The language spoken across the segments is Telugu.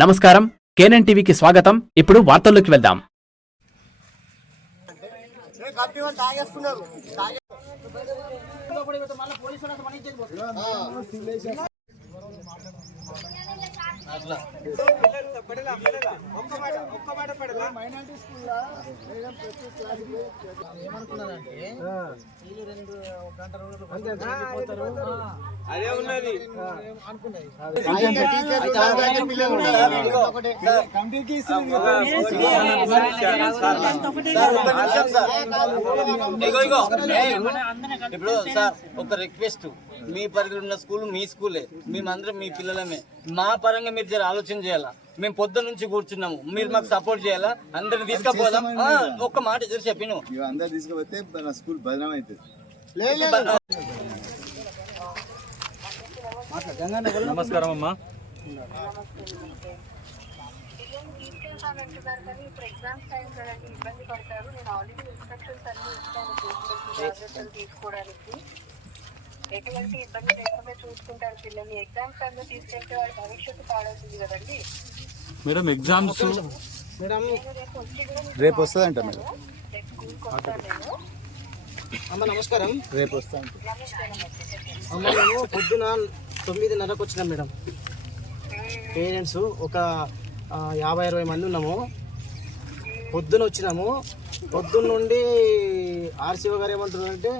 నమస్కారం, కేఎన్ఎన్ టీవీకి స్వాగతం. ఇప్పుడు వార్తల్లోకి వెళ్దాం. అదే ఉన్నది ఇప్పుడు సార్ ఒక రిక్వెస్ట్, మీ పరిధిలో ఉన్న స్కూల్ మీ స్కూలే, మేమందరం మీ పిల్లలమే. మా పరంగా మీరు జర ఆలోచన చేయాలా. మేము పొద్దున్న నుంచి కూర్చున్నాము, మీరు మాకు సపోర్ట్ చేయాలా. అందరిని తీసుకుపోదాం. ఒక్క మాట ఎదురు చెప్పిను, అందరు తీసుకుపోతే నా స్కూల్ బదనాం అవుతుంది. నమస్కారం అమ్మా. ఇప్పుడు ఎగ్జామ్స్ టైం కదండి, ఇబ్బంది పడతారు. నేను ఆల్రెడీ ఇన్స్ట్రక్షన్స్ అన్ని ఇస్తాను జాగ్రత్తలు తీసుకోవడానికి. ఎటువంటి ఇబ్బంది లేకుండా చూసుకుంటారు పిల్లల్ని. ఎగ్జామ్స్ టైంలో తీసుకెళ్తే వాడి భవిష్యత్తు పాడవుతుంది కదండి. మేడం ఎగ్జామ్స్ రేపు వస్తుందంట మేడం. రేపు స్కూల్కి వస్తాను నేను. అమ్మ నమస్కారం. రేపు వస్తా అమ్మ మేము పొద్దున 9:30కు వచ్చినాం మేడం. పేరెంట్స్ ఒక 50-60 మంది ఉన్నాము. పొద్దున వచ్చినాము. పొద్దున్న నుండి ఆర్సీఓ గారు ఏమంటున్నారంటే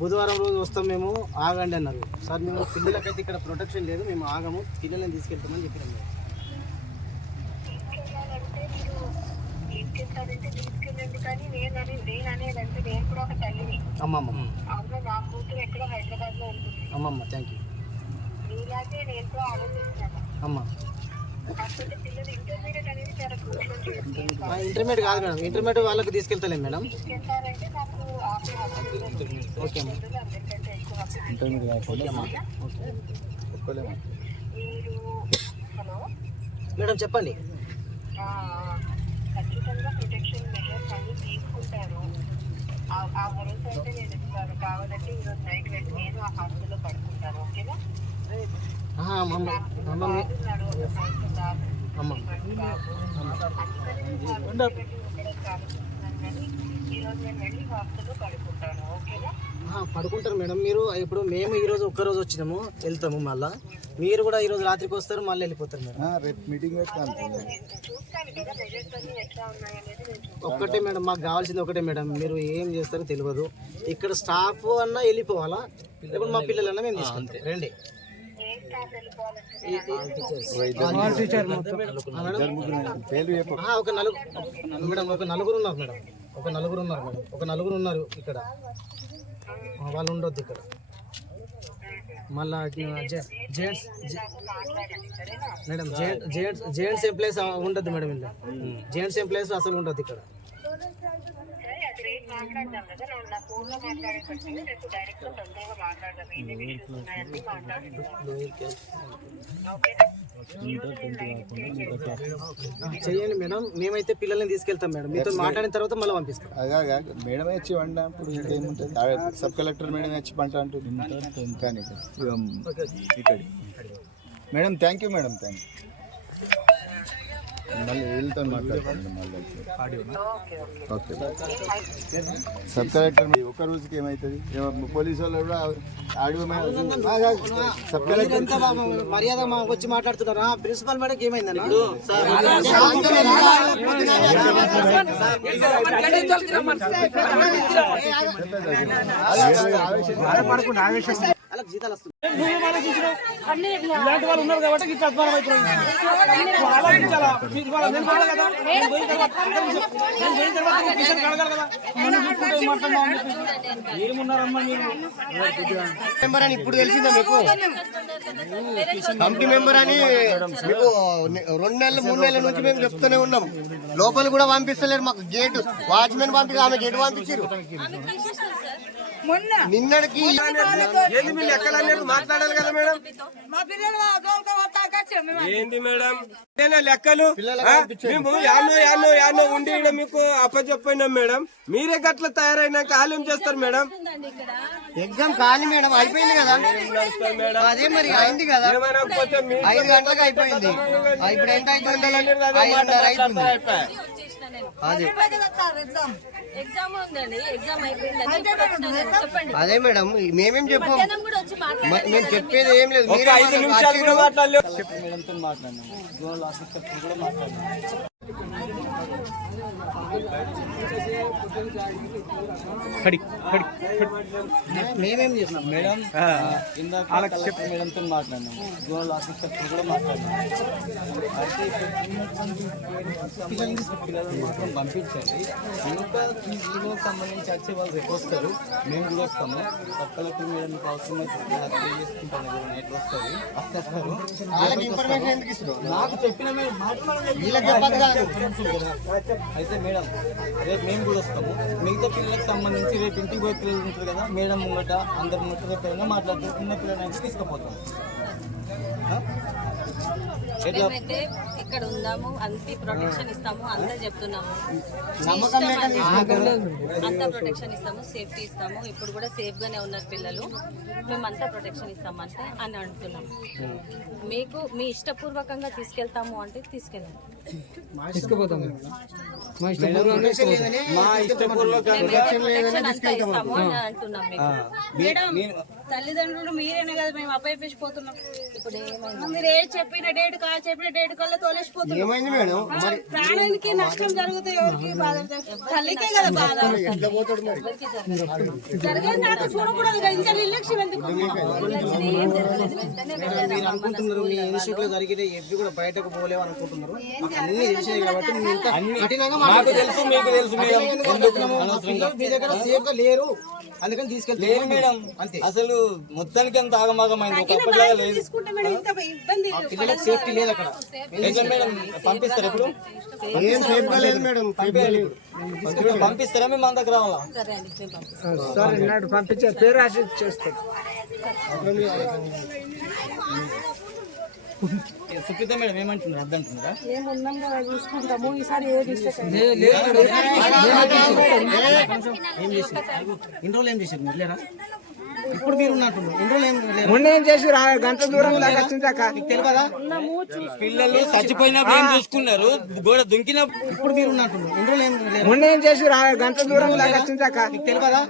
బుధవారం రోజు వస్తాం మేము, ఆగండి అన్నారు. సార్ మేము పిల్లలకైతే ఇక్కడ ప్రొటెక్షన్ లేదు, మేము ఆగము, పిల్లల్ని తీసుకెళ్తామని చెప్పినాం మేడం. తీసుకెళ్తారంటే తీసుకెళ్ళండి, కానీ నేను అనేదంటే నేను కూడా ఒక తల్లిని. అమ్మమ్మ అవును, నా కూతురు ఎక్కడో హైదరాబాద్ లో ఉంటుంది. అమ్మమ్మ థ్యాంక్ యూ మీలాగే నేను కూడా ఆలోచిస్తున్నాను. అమ్మ. కాకపోతే పిల్లలు ఇంటర్మీడియట్ అనేది చాలా క్రూషియల్ చేస్తుంది. ఇంటర్మీడియట్ కాదు మేడం, ఇంటర్మీడియట్ వాళ్ళకి తీసుకెళ్తలేం మేడం. తీసుకెళ్తారంటే నాకు ఆపే హక్కు ఓకే అమ్మ. అందరికంటే ఎక్కువ హక్కు. మీరు హలో మేడం చెప్పండి. ఖచ్చితంగా ప్రొటెక్షన్ మెజర్స్ అన్ని తీసుకుంటారు. ఆ భరోసా అయితే నేను ఇస్తాను. కావాలంటే ఈరోజు నైట్ వెళ్ళి నేను ఆ హాస్టల్లో పడుకుంటాను. ఓకేనా? అమ్మ అమ్మ బాగున్నాడు ఒక నైట్ బాబు. అమ్మ అందుకని నేను ఆలోచిస్తున్నాను, కానీ ఈరోజు నేను వెళ్ళి హాస్టల్లో పడుకుంటాను. ఓకేనా? పడుకుంటారు మేడం. మీరు ఇప్పుడు మేము ఈరోజు ఒక్కరోజు వచ్చినాము, వెళ్తాము. మళ్ళీ మీరు కూడా ఈరోజు రాత్రికి వస్తారు, మళ్ళీ వెళ్ళిపోతారు మేడం. రేపు మీటింగ్ పెడతాను. చూస్తాను కదా మెజర్స్ అన్ని ఎట్లా ఉన్నాయనేది నేను ఒక్కటే మేడం, మాకు కావాల్సింది ఒకటే మేడం. మీరు ఏం చేస్తారో తెలియదు. ఇక్కడ స్టాఫ్ అన్నా వెళ్ళిపోవాలా, ఇప్పుడు మా పిల్లలన్నా మేము తీసుకుంటాం. రండి. ఒక నలుగురు ఉన్నారు మేడం. ఒక నలుగురు ఉన్నారు ఇక్కడ. వాళ్ళు ఉండొద్దు ఇక్కడ. మళ్ళా జెంట్స్ మేడం, జెంట్స్ ఎంప్లాయీస్ ఉండొద్దు మేడం. ఇలా జెంట్స్ ఎంప్లాయీస్ అసలు ఉండొద్దు ఇక్కడ. అది రేపు మాట్లాడదాం కదా. నా ఫోన్ లో మాట్లాడేటట్టు రేపు డైరెక్ట్ తొందరగా మాట్లాడదాం. ఏంటి ఇష్యూస్ ఉన్నాయని మాట్లాడుకుంటాం. చెయ్యండి మేడం. మేమైతే పిల్లల్ని తీసుకెళ్తాం మేడం. మీతో మాట్లాడిన తర్వాత మళ్ళీ పంపిస్తాం. అదే మేడం వచ్చి వండినప్పుడు ఇంకేముంటుంది, సబ్ కలెక్టర్ మేడం వచ్చి పంట అంటుంది. కానీ ఇక్కడ madam thank you madam, thank you. మళ్ళీ వెళ్తాను మాట్లాడుతాను మళ్ళీ. ఓకే. సబ్ కలెక్టర్ ఒక రోజుకి ఏమవుతుంది, పోలీసు వాళ్ళు కూడా సబ్ కలెక్టర్ మర్యాద వచ్చి మాట్లాడుతున్నారా? ప్రిన్సిపల్ మేడం ఏమైందన్నా? అలా జీతాలు వస్తుంది. ఇలాంటి వాళ్ళు ఉన్నారు కాబట్టి ఇట్లా అధ్వానం అవుతుంది. ఆలోచించాలా? ఏమున్నారమ్మా మీరు? మెంబర్ అని ఇప్పుడు తెలిసిందా మీకు? కమిటీ మెంబర్ అని మీకు 2 నెలలు 3 నెలల నుంచి మేము చెప్తూనే ఉన్నాం. లోపల కూడా పంపిస్తలేరు మాకు. గేట్ వాచ్మెన్ పంపి ఆమె గేట్ పంపించారు. నిన్నటికి ఏంది మీ లెక్కలు మాట్లాడాలి కదా మేడం? ఏంది మేడం ఇదేనా లెక్కలు? మేము యాన్నో ఉండి ఈడ మీకు అప్పచెప్పినాం మేడం. మీరే గట్ల తయారైనాక ఆలయం చేస్తారు మేడం. ఎగ్జామ్ కానీ మేడం అయిపోయింది కదా, అదే మరి అయింది కదా, 5 గంటలకు అయిపోయింది. ఇప్పుడు ఎంత అవుతుంది? 5:30 అవుతుంది. అదే మేడం మేమేం చెప్పాం, మేము చెప్పేది ఏం లేదు. ఒక 5 నిమిషాలు కూడా మాట్లాడలేదు. మేడంతో మాట్లాడినాము, జోనల్ ఆఫీసర్తో కూడా మాట్లాడినాము. మేమేం చేస్తున్నాం మేడం ఇందాక మేడంతో మాట్లాడినాము, జోనల్ ఆఫీసర్తో కూడా మాట్లాడినాము. అయితే పిల్లలను మాత్రం పంపించండి. ఇంకా ఈ జీవోకి సంబంధించి వచ్చే వాళ్ళు రేపు వస్తారు, మేము కూడా వస్తాము. కలెక్టర్ మేడం అవసరం చేసుకుంటాము, నైట్ వస్తారు. నాకు చెప్పిన మీరు అయితే మేడం రేపు మేము కూడా వస్తాము. మిగతా పిల్లలకు సంబంధించి రేపు ఇంటికి పోయి పిల్లలు ఉంటారు కదా మేడం ముంగట, అందరి ముంగట రేపు ఏమైనా మాట్లాడుతూ చిన్న పిల్లలకి తీసుకుపోతాం. మేమైతే ఇక్కడ ఉందాము, అంతే ప్రొటెక్షన్ ఇస్తాము, అంతా చెప్తున్నాము. అంతా ప్రొటెక్షన్ ఇస్తాము, సేఫ్టీ ఇస్తాము. ఇప్పుడు కూడా సేఫ్ గానే ఉన్నారు పిల్లలు, మేమంతా ప్రొటెక్షన్ ఇస్తాము అంటే అని అంటున్నాము. మీకు మీ ఇష్టపూర్వకంగా తీసుకెళ్తాము అంటే తీసుకెళ్ళండి. తల్లిదండ్రులు మీరేనే కదా మేము అప్పయిపోతున్నాం. ఇప్పుడు ఏమైంది? మీరు ఏ చెప్పిన డేట్ చెప్పిన డేట్ కల్లా తోలేసిపోతున్నాం. ప్రాణానికి నష్టం జరిగితే ఎవరికి బాధ? తల్లికే కదా బాధ. జరిగేది నాకు చూడకూడదు కదా, ఇంకా నిర్లక్ష్యం ఎందుకు? మీరు అనుకుంటున్నారు మీ ఇన్స్టిట్యూట్ లో జరిగితే ఎవ్వి కూడా బయటకు పోలేవు అనుకుంటున్నారు. అన్ని తెలిసాయి కాబట్టి మీ దగ్గర సేఫ్ గా లేరు, అందుకని తీసుకెళ్తారు మేడం. అంతే, అసలు మొత్తానికి అంత ఆగమాగమైంది. ఒకప్పటిలాగా లేదు. పిల్లలకు సేఫ్టీ లేదు అక్కడ. మేడం పంపిస్తారా ఇప్పుడు? ఏం సేఫ్ గా లేదు మేడం, పంపిస్తారా? మేము మన దగ్గర రావాలా? సార్ పంపించే పేరు రాసి చేస్తాం. సుప్రీత మేడం ఏమంటున్నారు? అర్థంటున్నారా? చూసుకుంటాము ఈసారి ఇన్ని రోజులు ఏం చేశారు మీరు లేరా? ఇప్పుడు మీరు ఉన్నట్టుండ్రు. ఇన్ని రోజులు ఏం లేరా? మొన్న ఏం చేసి గంట దూరం వచ్చిందాక తెలియదా? పిల్లలు చచ్చిపోయినప్పుడు ఏం చూసుకున్నారు, గోడ దుంకినప్పుడు. ఇప్పుడు మీరు ఉన్నట్టుండ్రు. ఇన్ని రోజులు ఏం లేరా? మొన్న ఏం చేసి గంట దూరం వచ్చిందాక తెలియదా?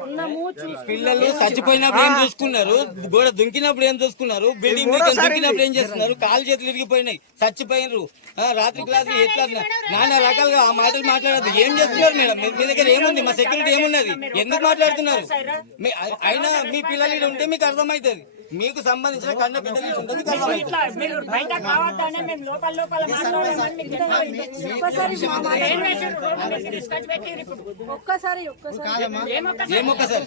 పిల్లలు చచ్చిపోయినప్పుడు ఏం చూసుకున్నారు, గోడ దుంకినప్పుడు ఏం చూసుకున్నారు, బిల్డింగ్ దుంకినప్పుడు ఏం చేస్తున్నారు, కాలు చేతులు ఇరిగిపోయినాయి, చచ్చిపోయినరు. రాత్రి క్లాసులు ఎట్లా నానా రకాలుగా ఆ మాటలు మాట్లాడద్దు. ఏం చేస్తున్నారు మేడం? మీ దగ్గర ఏముంది? మా సెక్యూరిటీ ఏమున్నది? ఎందుకు మాట్లాడుతున్నారు? అయినా మీ పిల్లలు ఉంటే మీకు అర్థమవుతుంది. మీకు సంబంధించిన కన్న బిడ్డలు ఉంటే మీకు అర్థమవుతుంది. ఏమొక్కసారి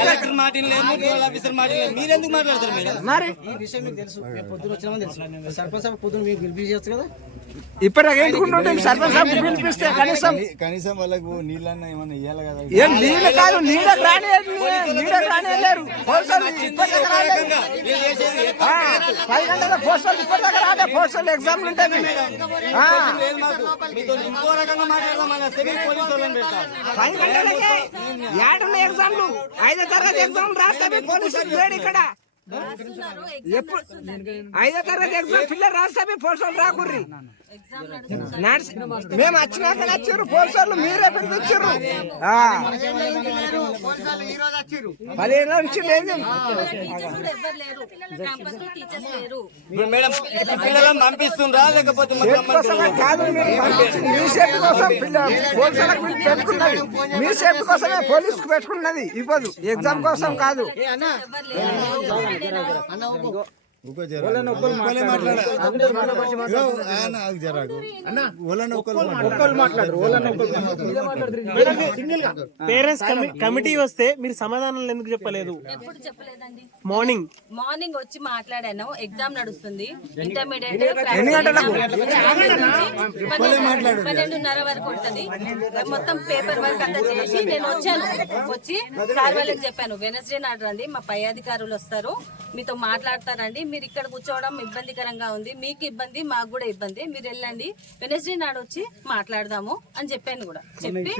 కలెక్టర్ మాట్లాడలేము, ఆఫీసర్ మాట్లాడలేము, మీరెందుకు మాట్లాడతారు మేడం? మరి ఈ విషయం మీకు తెలుసు, పొద్దున వచ్చినామని తెలుసు. సర్పంచ్ సాబ్ పొద్దున మీకు పిలిపించచ్చు కదా. ఇప్పటికే ఎందుకుంటుంటే సర్పంచ్ సాబ్ పిలిపిస్తే కనీసం వాళ్ళకు నీళ్ళన్నా ఏమన్నా ఇవ్వాలి కదా. ఏం నీళ్ళు కాదు, నీళ్ళకి రానియలేరు. 10 గంటల పోస్టల్ ఇప్పటిదాకా రాలే. పోస్టల్ ఎగ్జామ్లు ఉంటాయి. ఇంకో రకంగా మాట్లాడదాం. సివిల్ పోలీసు వాళ్ళని పెడతారు. 10 గంటలకే ఏడున్న ఎగ్జామ్లు, 5వ తరగతి ఎగ్జామ్లు రాస్తే పోలీసులు లేడు ఇక్కడ. ఎప్పుడు 5వ తరగతి ఎగ్జామ్ పిల్లలు రాస్తే పోలీసులు రాకుర్రి. మేము వచ్చినాక నచ్చారు పోలీసులు, మీరే పిలిపించారు. 15 నుంచి లేదు. మేడం పిల్లలను పంపిస్తుండ్రా లేకపోతే కాదు, మీ సేఫ్టీ కోసం పోలీసులకు పెట్టుకున్నది, మీ సేఫ్టీ కోసమే పోలీసుకు పెట్టుకున్నది. ఇవ్వదు, ఎగ్జామ్ కోసం కాదు. పేరెంట్స్ కమిటీ వస్తే మీరు సమాధానాలు ఎందుకు చెప్పలేదు? ఎప్పుడు చెప్పలేదండి. మార్నింగ్ వచ్చి మాట్లాడాను. ఎగ్జామ్ నడుస్తుంది. ఇంటర్మీడియట్ 12:30 వరకు ఉంటది. మొత్తం పేపర్ వర్క్ అంతా చేసి నేను వచ్చాను. వచ్చి సార్ వాళ్ళకి చెప్పాను, వెనస్డే నాడు రండి, మా పై అధికారులు వస్తారు, మీతో మాట్లాడతారండి. మీరు ఇక్కడ కూర్చోవడం ఇబ్బందికరంగా ఉంది, మీకు ఇబ్బంది, మాకు కూడా ఇబ్బంది, మీరు వెళ్ళండి, వెనస్డే నాడు వచ్చి మాట్లాడదాము అని చెప్పాను కూడా. చెప్పి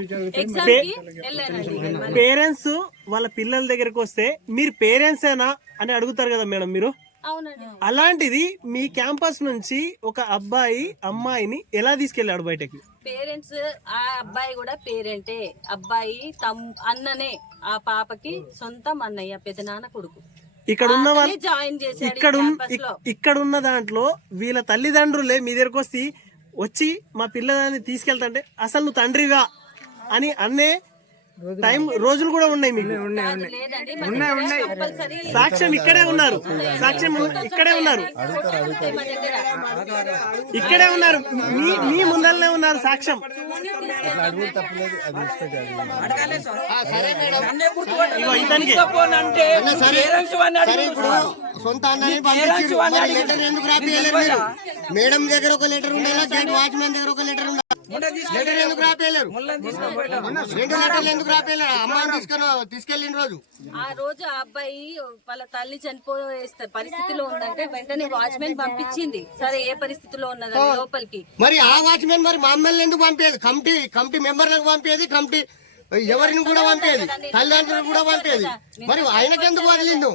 ఎగ్జామ్ కి వెళ్ళానండి. పేరెంట్స్ వాళ్ళ పిల్లల దగ్గరకు వస్తే మీరు పేరెంట్సేనా అని అడుగుతారు కదా మేడం మీరు. అవునండి. అలాంటిది మీ క్యాంపస్ నుంచి ఒక అబ్బాయి అమ్మాయిని ఎలా తీసుకెళ్లాడు బయటకి? పేరెంట్స్, ఆ అబ్బాయి కూడా పేరెంటే. అబ్బాయి అన్ననే, ఆ పాపకి సొంతం అన్నయ్య, పెదనాన్న కొడుకు. ఇక్కడ ఉన్న జాయిన్ చేశాడు. ఇక్కడ ఉన్న దాంట్లో వీళ్ళ తల్లిదండ్రులే మీ దగ్గరకు వచ్చి మా పిల్లలని తీసుకెళ్తాంటే అసలు నువ్వు తండ్రివా అని అన్నే టైం రోజులు కూడా ఉన్నాయి మీకు. సాక్ష్యం ఇక్కడే ఉన్నారు, ఇక్కడే ఉన్నారు, మీ ముందరనే ఉన్నారు సాక్ష్యం. సొంత మేడం దగ్గర ఒక లెటర్ ఉండాలా, గేట్ వాచ్మెన్ దగ్గర ఒక లెటర్ ఉండాలి. లెటర్ ఎందుకు రాపేయలేరు? 2 లెటర్లు ఎందుకు రాపేయలేరు? అమ్మాయిని తీసుకెళ్ళిన రోజు, ఆ రోజు ఆ అబ్బాయి వాళ్ళ తల్లి చనిపోయే పరిస్థితిలో ఉందంటే వెంటనే వాచ్మెన్ పంపించింది. సరే, ఏ పరిస్థితిలో ఉన్నది లోపలికి. మరి ఆ వాచ్మెన్ మరి మా అమ్మాయిని ఎందుకు పంపేది? కమిటీ మెంబర్లకు పంపేది, కమిటీ ఎవరిని కూడా పంపేది, తల్లిదండ్రులు కూడా పంపేది. మరి ఆయనకి ఎందుకు వదిలింది?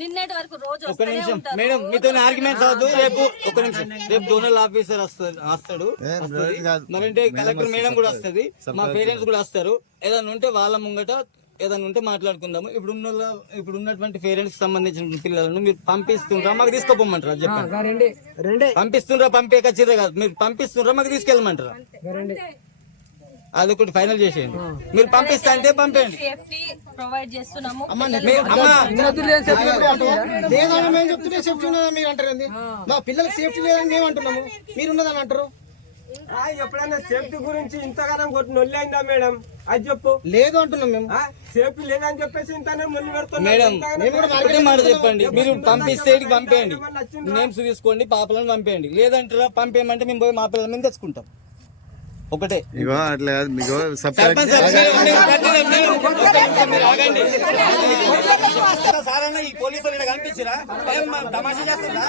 నిన్నటి వరకు రోజు ఒక నిమిషం మేడం, మీతో ఆర్గ్యుమెంట్స్ అవద్దు. రేపు ఒక నిమిషం, రేపు జోనల్ ఆఫీసర్ వస్తాడు, మరంటే కలెక్టర్ మేడం కూడా వస్తుంది, మా పేరెంట్స్ కూడా వస్తారు. ఏదైనా ఉంటే వాళ్ళ ముంగట ఏదైనా ఉంటే మాట్లాడుకుందాము. ఇప్పుడు ఉన్నటువంటి పేరెంట్స్ సంబంధించిన పిల్లలను మీరు పంపిస్తుండ్రా, మాకు తీసుకోపోమంటారా? చెప్పండి. పంపిస్తుండ్రా, పంపే ఖచ్చితంగా కాదు, మీరు పంపిస్తుండ్రా, మాకు తీసుకెళ్ళమంటారా? అదొకటి ఫైనల్ చేసేయండి. మీరు పంపిస్తా అంటే పంపేయండి. సేఫ్టీ ప్రొవైడ్ చేస్తున్నాము. లేదని మేము చెప్తుంటే సేఫ్టీ ఉన్నదని మీరు అంటారు. మా పిల్లలకు సేఫ్టీ లేదని మేము అంటున్నాము, మీరు ఉన్నదని అంటారు. ఎప్పుడైనా సేఫ్టీ గురించి ఇంతగానం కొట్టి నొల్లైందా మేడం? అది చెప్పు. లేదు అంటున్నాం మేము. సేఫ్టీ లేదని చెప్పేసి ఇంతనే నొల్లి పెడుతున్నాం మేడం. ఒకటే మాట చెప్పండి, మీరు పంపిస్తే పంపేయండి, నేమ్స్ తీసుకోండి, పాపలను పంపేయండి. లేదంటారా పంపేయమంటే మేము పోయి మా పిల్లల మీద తెచ్చుకుంటాం. ఒకటే అట్లా ఈ పోలీసులు కనిపించరా? తమాషా చేస్తుందా?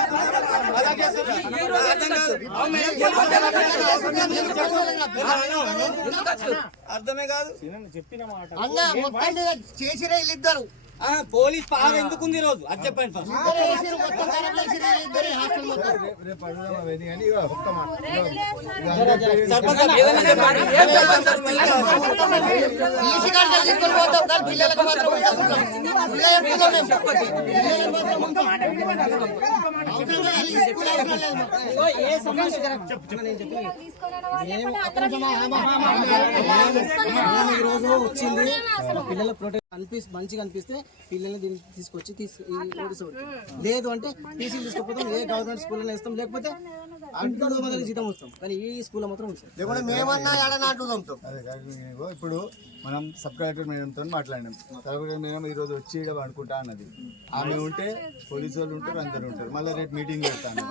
అర్థమే కాదు. చేసిరే వీళ్ళిద్దరు. పోలీస్ పాలన ఎందుకుంది ఈ రోజు? అది చెప్పండి ఫస్ట్. రోజు వచ్చింది పిల్లల ప్రొటెక్ట్ మంచిగా అనిపిస్తే పిల్లల్ని దీన్ని తీసుకొచ్చి లేదు అంటే టీసీలు తీసుకుపోతాం, ఏ గవర్నమెంట్ స్కూల్లో ఇస్తాం, లేకపోతే అంటుడు మొదలు జీతం వస్తాం, కానీ ఈ స్కూల్లో మాత్రం మేమన్నా ఇప్పుడు మనం సబ్ కలెక్టర్ మేడంతో మాట్లాడినాం. కలెక్టర్ మేడం ఈ రోజు వచ్చి అనుకుంటా అన్నది. ఆమె ఉంటే పోలీసు వాళ్ళు ఉంటారు, అందరు ఉంటారు. మళ్ళీ రేపు మీటింగ్ పెడతాను.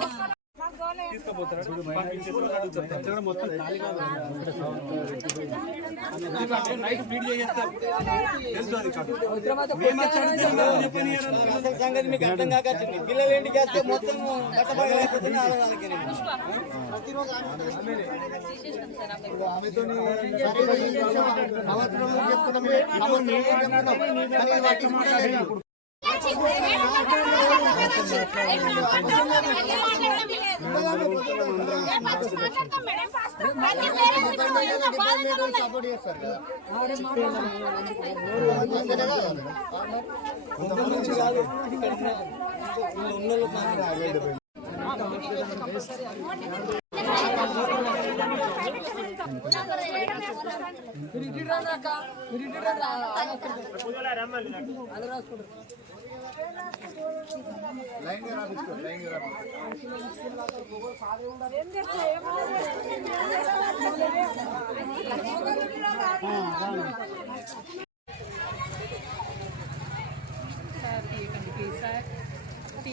మీకు అర్థం కాక పిల్లలు ఏంటి చేస్తే మొత్తం సపోర్ట్ చేస్తారు.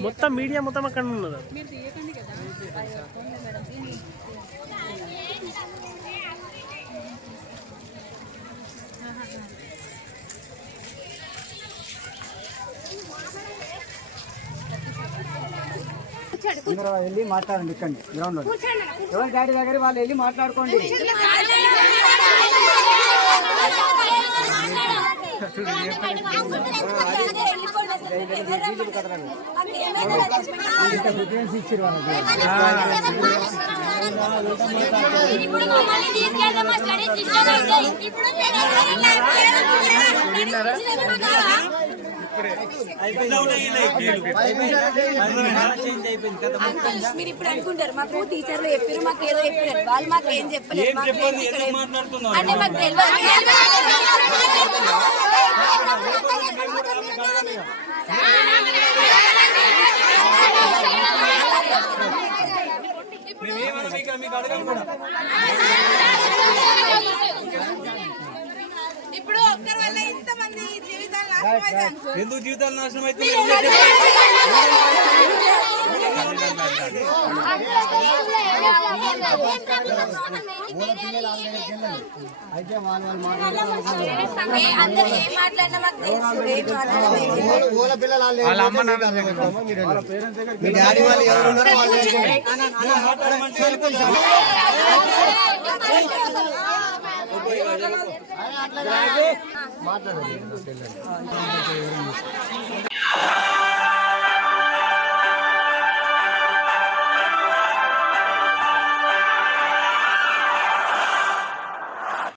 మొత్తం మీడియా మొత్తం అక్కడ ఉన్నది. వెళ్ళి మాట్లాడండి ఇక్కడ గ్రౌండ్ లో ఎవరి డాడీ దగ్గర వాళ్ళు వెళ్ళి మాట్లాడుకోండి. మీరు ఇప్పుడు అనుకుంటారు మాకు టీచర్లు చెప్పారు, మాకు ఏదో చెప్పారు, వాళ్ళు మాకు ఏం చెప్పలేదు అంటే మాకు తెలియదు. ఇప్పుడు ఒక్కరి వల్ల ఇంతమంది జీవితాలు నాశనం అవుతాయి. ఎందుకు జీవితాలు నాశనం అయితే అయితే వాళ్ళు అందరూ ఏం మాట్లాడినా మాకు తెలుసు, ఏం వాళ్ళ అమ్మ నాన్న మీ డాడీ వాళ్ళు ఎవరు ఉన్నారో వాళ్ళు మాట్లాడండి.